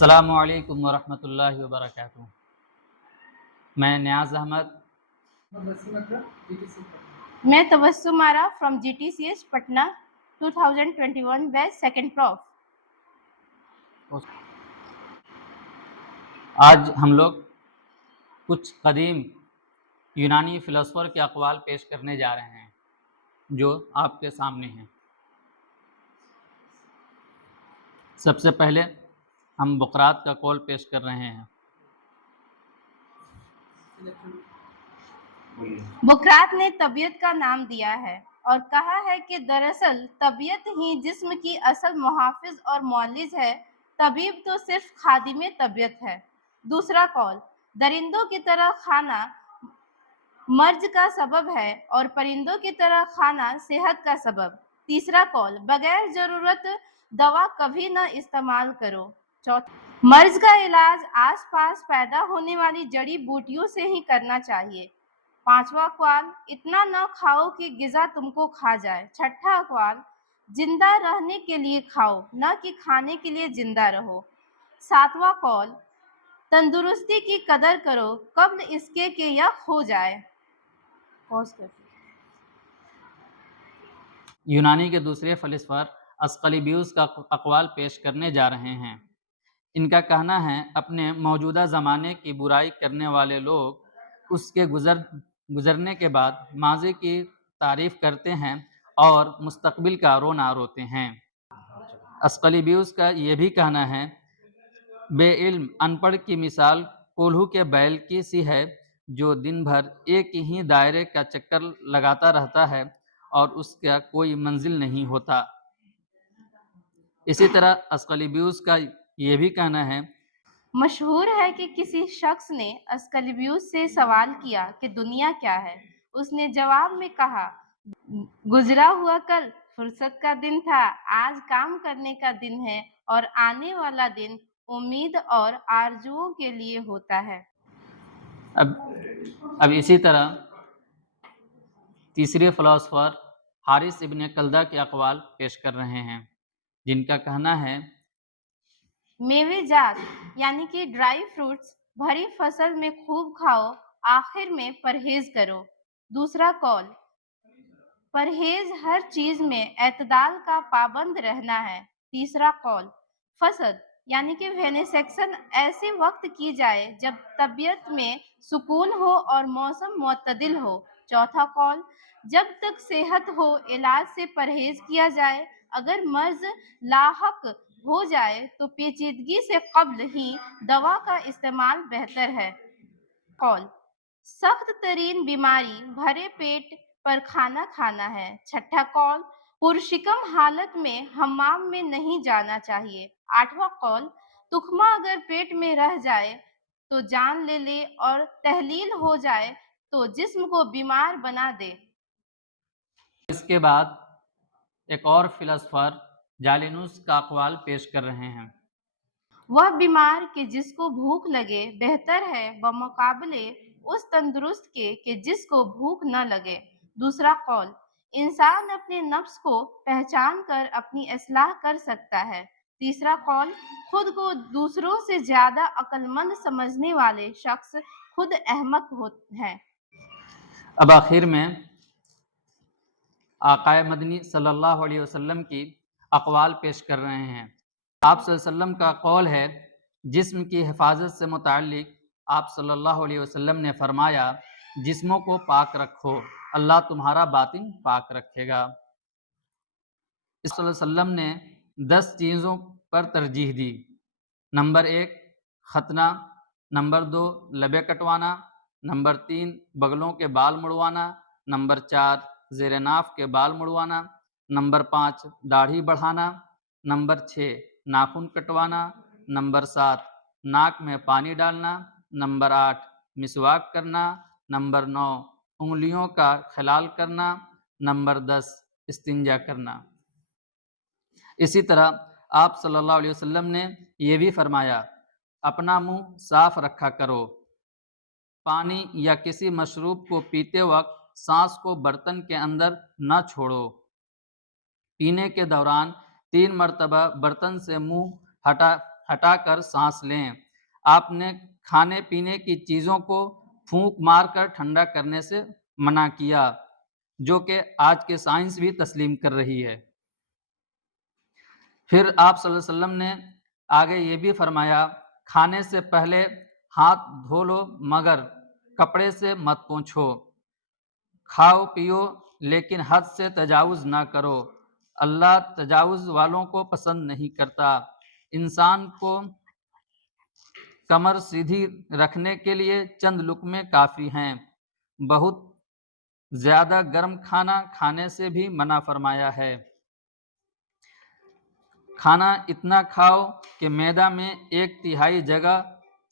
السلام علیکم ورحمۃ اللہ وبرکاتہ۔ میں نیاز احمد میں Tabassum Ara from GTCS Patna 2021 batch second prof. آج ہم لوگ کچھ قدیم یونانی فلسفر کے اقوال پیش کرنے جا رہے ہیں جو آپ کے سامنے ہیں۔ سب سے پہلے ہم بقراط کا قول پیش کر رہے ہیں۔ بقراط نے طبیعت کا نام دیا ہے اور کہا ہے کہ دراصل طبیعت ہی جسم کی اصل محافظ اور معالج ہے، طبیب تو صرف خادم طبیعت ہے۔ دوسرا قول، درندوں کی طرح کھانا مرض کا سبب ہے اور پرندوں کی طرح کھانا صحت کا سبب۔ تیسرا قول، بغیر ضرورت دوا کبھی نہ استعمال کرو۔ چوتھا، مرض کا علاج آس پاس پیدا ہونے والی جڑی بوٹیوں سے ہی کرنا چاہیے۔ پانچواں اقوال، اتنا نہ کھاؤ کہ غذا تم کو کھا جائے۔ چھٹا اقوال، زندہ رہنے کے لیے کھاؤ نہ کہ کھانے کے لیے زندہ رہو۔ ساتواں قول، تندرستی کی قدر کرو قبل اس کے کہ یہ کھو جائے۔ یونانی کے دوسرے فلسفر اسقلیپیوس کا اقوال پیش کرنے جا رہے ہیں۔ ان کا کہنا ہے اپنے موجودہ زمانے کی برائی کرنے والے لوگ اس کے گزرنے کے بعد ماضی کی تعریف کرتے ہیں اور مستقبل کا رونا روتے ہیں۔ اسقلیپیوس کا یہ بھی کہنا ہے بے علم ان پڑھ کی مثال کولہو کے بیل کی سی ہے جو دن بھر ایک ہی دائرے کا چکر لگاتا رہتا ہے اور اس کا کوئی منزل نہیں ہوتا۔ اسی طرح اسقلیپیوس کا یہ بھی کہنا ہے، مشہور ہے کہ کسی شخص نے اسقلیپیوس سے سوال کیا کہ دنیا کیا ہے؟ اس نے جواب میں کہا، گزرا ہوا کل فرصت کا دن تھا، آج کام کرنے کا دن ہے اور آنے والا دن امید اور آرزوؤں کے لیے ہوتا ہے۔ اب اسی طرح تیسرے فلسفر حارث ابن کلدہ کے اقوال پیش کر رہے ہیں جن کا کہنا ہے میوے جات یعنی کہ ڈرائی فروٹس بھری فصل میں خوب کھاؤ، آخر میں پرہیز کرو۔ دوسرا قول، پرہیز ہر چیز میں اعتدال کا پابند رہنا ہے۔ تیسرا قول، فسد یعنی کہ وینیسیکشن ایسے وقت کی جائے جب طبیعت میں سکون ہو اور موسم معتدل ہو۔ چوتھا قول، جب تک صحت ہو علاج سے پرہیز کیا جائے، اگر مرض لاحق ہو جائے تو پیچیدگی سے قبل ہی دوا کا استعمال بہتر ہے۔ قول، سخت ترین بیماری بھرے پیٹ پر کھانا کھانا ہے۔ چھٹا قول، پرشکم حالت میں حمام میں نہیں جانا چاہیے۔ آٹھواں قول، تخمہ اگر پیٹ میں رہ جائے تو جان لے لے اور تحلیل ہو جائے تو جسم کو بیمار بنا دے۔ اس کے بعد ایک اور فلسفر جالینوس کا اقوال پیش کر رہے ہیں۔ وہ بیمار کہ جس کو بھوک لگے بہتر ہے بمقابلے اس تندرست کے کہ جس کو بھوک نہ لگے۔ دوسرا قول، انسان اپنے نفس کو پہچان کر اپنی اصلاح کر سکتا ہے۔ تیسرا قول، خود کو دوسروں سے زیادہ عقل مند سمجھنے والے شخص خود احمق ہے۔ اب آخر میں آقائے مدنی صلی اللہ علیہ وسلم کی اقوال پیش کر رہے ہیں۔ آپ صلی اللہ علیہ وسلم کا قول ہے، جسم کی حفاظت سے متعلق آپ صلی اللہ علیہ وسلم نے فرمایا، جسموں کو پاک رکھو، اللہ تمہارا باطن پاک رکھے گا۔ اس صلی اللہ علیہ وسلم نے 10 چیزوں پر ترجیح دی۔ نمبر 1 ختنہ، نمبر 2 لبیں کٹوانا، نمبر 3 بغلوں کے بال مڑوانا، نمبر 4 زیر ناف کے بال مڑوانا، نمبر 5 داڑھی بڑھانا، نمبر 6 ناخن کٹوانا، نمبر 7 ناک میں پانی ڈالنا، نمبر 8 مسواک کرنا، نمبر 9 انگلیوں کا خلال کرنا، نمبر 10 استنجا کرنا۔ اسی طرح آپ صلی اللہ علیہ وسلم نے یہ بھی فرمایا، اپنا منہ صاف رکھا کرو، پانی یا کسی مشروب کو پیتے وقت سانس کو برتن کے اندر نہ چھوڑو، پینے کے دوران 3 مرتبہ برتن سے منہ ہٹا کر سانس لیں۔ آپ نے کھانے پینے کی چیزوں کو پھونک مار کر ٹھنڈا کرنے سے منع کیا، جو کہ آج کے سائنس بھی تسلیم کر رہی ہے۔ پھر آپ صلی اللہ علیہ وسلم نے آگے یہ بھی فرمایا، کھانے سے پہلے ہاتھ دھو لو مگر کپڑے سے مت پوچھو۔ کھاؤ پیو لیکن حد سے تجاوز نہ کرو۔ اللہ تجاوز والوں کو پسند نہیں کرتا۔ انسان کو کمر سیدھی رکھنے کے لیے چند لقمے کافی ہیں۔ بہت زیادہ گرم کھانا کھانے سے بھی منع فرمایا ہے۔ کھانا اتنا کھاؤ کہ معدہ میں 1/3 جگہ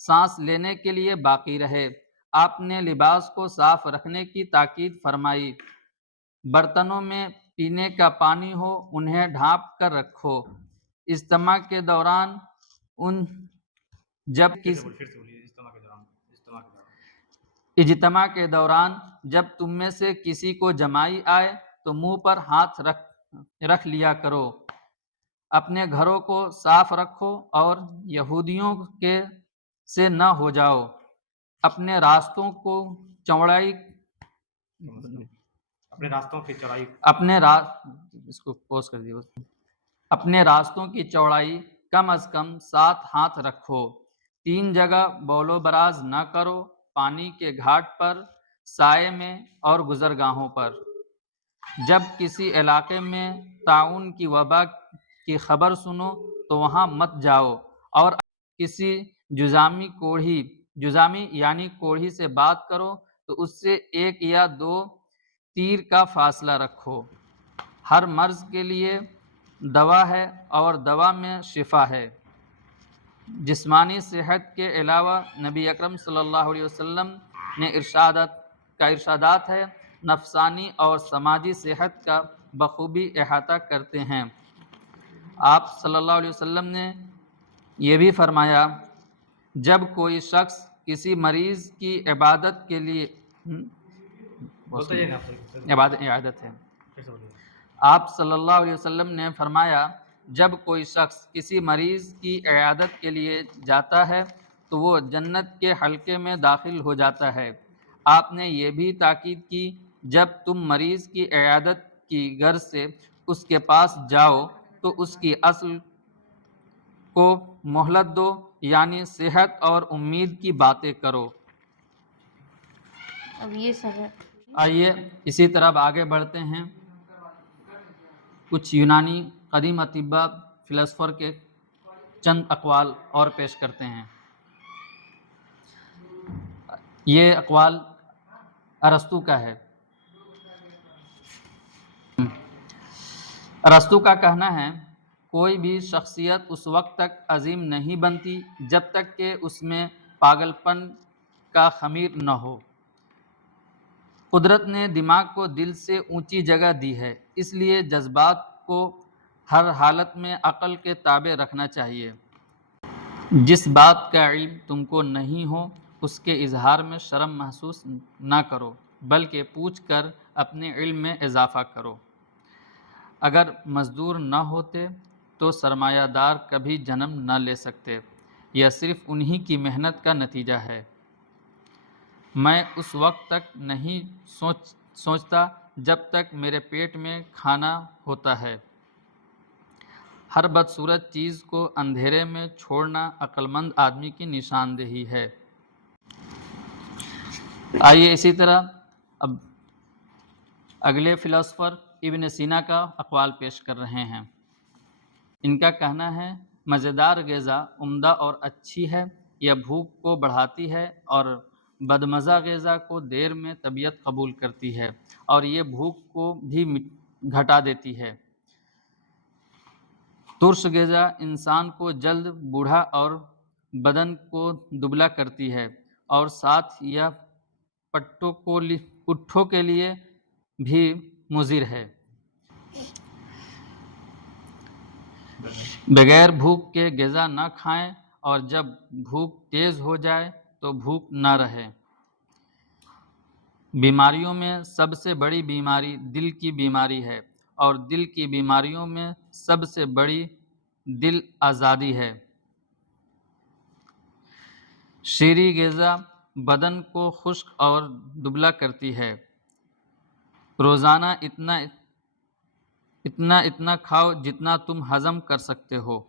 سانس لینے کے لیے باقی رہے۔ آپ نے لباس کو صاف رکھنے کی تاکید فرمائی۔ برتنوں میں پینے کا پانی ہو انہیں ڈھانپ کر رکھو۔ اجتماع کے دوران جب تم میں سے کسی کو جمائی آئے تو منہ پر ہاتھ رکھ لیا کرو۔ اپنے گھروں کو صاف رکھو اور یہودیوں سے نہ ہو جاؤ۔ اپنے راستوں کی چوڑائی کم از کم 7 ہاتھ رکھو۔ 3 جگہ بول و براز نہ کرو، پانی کے گھاٹ پر، سائے میں اور گزرگاہوں پر۔ جب کسی علاقے میں طاعون کی وبا کی خبر سنو تو وہاں مت جاؤ، اور کسی جذامی یعنی کوڑھی سے بات کرو تو اس سے 1 یا 2 تیر کا فاصلہ رکھو۔ ہر مرض کے لیے دوا ہے اور دوا میں شفا ہے۔ جسمانی صحت کے علاوہ نبی اکرم صلی اللہ علیہ وسلم نے ارشادات ہے، نفسانی اور سماجی صحت کا بخوبی احاطہ کرتے ہیں۔ آپ صلی اللہ علیہ وسلم نے یہ بھی فرمایا، جب کوئی شخص کسی مریض کی عیادت کے لیے آپ صلی اللہ علیہ وسلم نے فرمایا، جب کوئی شخص کسی مریض کی عیادت کے لیے جاتا ہے تو وہ جنت کے حلقے میں داخل ہو جاتا ہے۔ آپ نے یہ بھی تاکید کی، جب تم مریض کی عیادت کی غرض سے اس کے پاس جاؤ تو اس کی اصل کو مہلت دو، یعنی صحت اور امید کی باتیں کرو۔ اب یہ سب ہے۔ آئیے اسی طرح آگے بڑھتے ہیں۔ کچھ یونانی قدیم اطباء فلسفر کے چند اقوال اور پیش کرتے ہیں۔ یہ اقوال ارسطو کا ہے۔ ارسطو کا کہنا ہے، کوئی بھی شخصیت اس وقت تک عظیم نہیں بنتی جب تک کہ اس میں پاگل پن کا خمیر نہ ہو۔ قدرت نے دماغ کو دل سے اونچی جگہ دی ہے، اس لیے جذبات کو ہر حالت میں عقل کے تابع رکھنا چاہیے۔ جس بات کا علم تم کو نہیں ہو اس کے اظہار میں شرم محسوس نہ کرو، بلکہ پوچھ کر اپنے علم میں اضافہ کرو۔ اگر مزدور نہ ہوتے تو سرمایہ دار کبھی جنم نہ لے سکتے، یہ صرف انہی کی محنت کا نتیجہ ہے۔ میں اس وقت تک نہیں سوچتا جب تک میرے پیٹ میں کھانا ہوتا ہے۔ ہر بدصورت چیز کو اندھیرے میں چھوڑنا عقل مند آدمی کی نشاندہی ہے۔ آئیے اسی طرح اب اگلے فلسفر ابن سینا کا اقوال پیش کر رہے ہیں۔ ان کا کہنا ہے، مزیدار غذا عمدہ اور اچھی ہے، یہ بھوک کو بڑھاتی ہے، اور بدمزہ غذا کو دیر میں طبیعت قبول کرتی ہے اور یہ بھوک کو بھی گھٹا دیتی ہے۔ ترش غذا انسان کو جلد بوڑھا اور بدن کو دبلا کرتی ہے، اور ساتھ یہ پٹھوں کے لیے بھی مضر ہے۔ بغیر بھوک کے غذا نہ کھائیں، اور جب بھوک تیز ہو جائے تو بھوک نہ رہے۔ بیماریوں میں سب سے بڑی بیماری دل کی بیماری ہے، اور دل کی بیماریوں میں سب سے بڑی دل آزادی ہے۔ شیریں غذا بدن کو خشک اور دبلا کرتی ہے۔ روزانہ اتنا کھاؤ جتنا تم ہضم کر سکتے ہو۔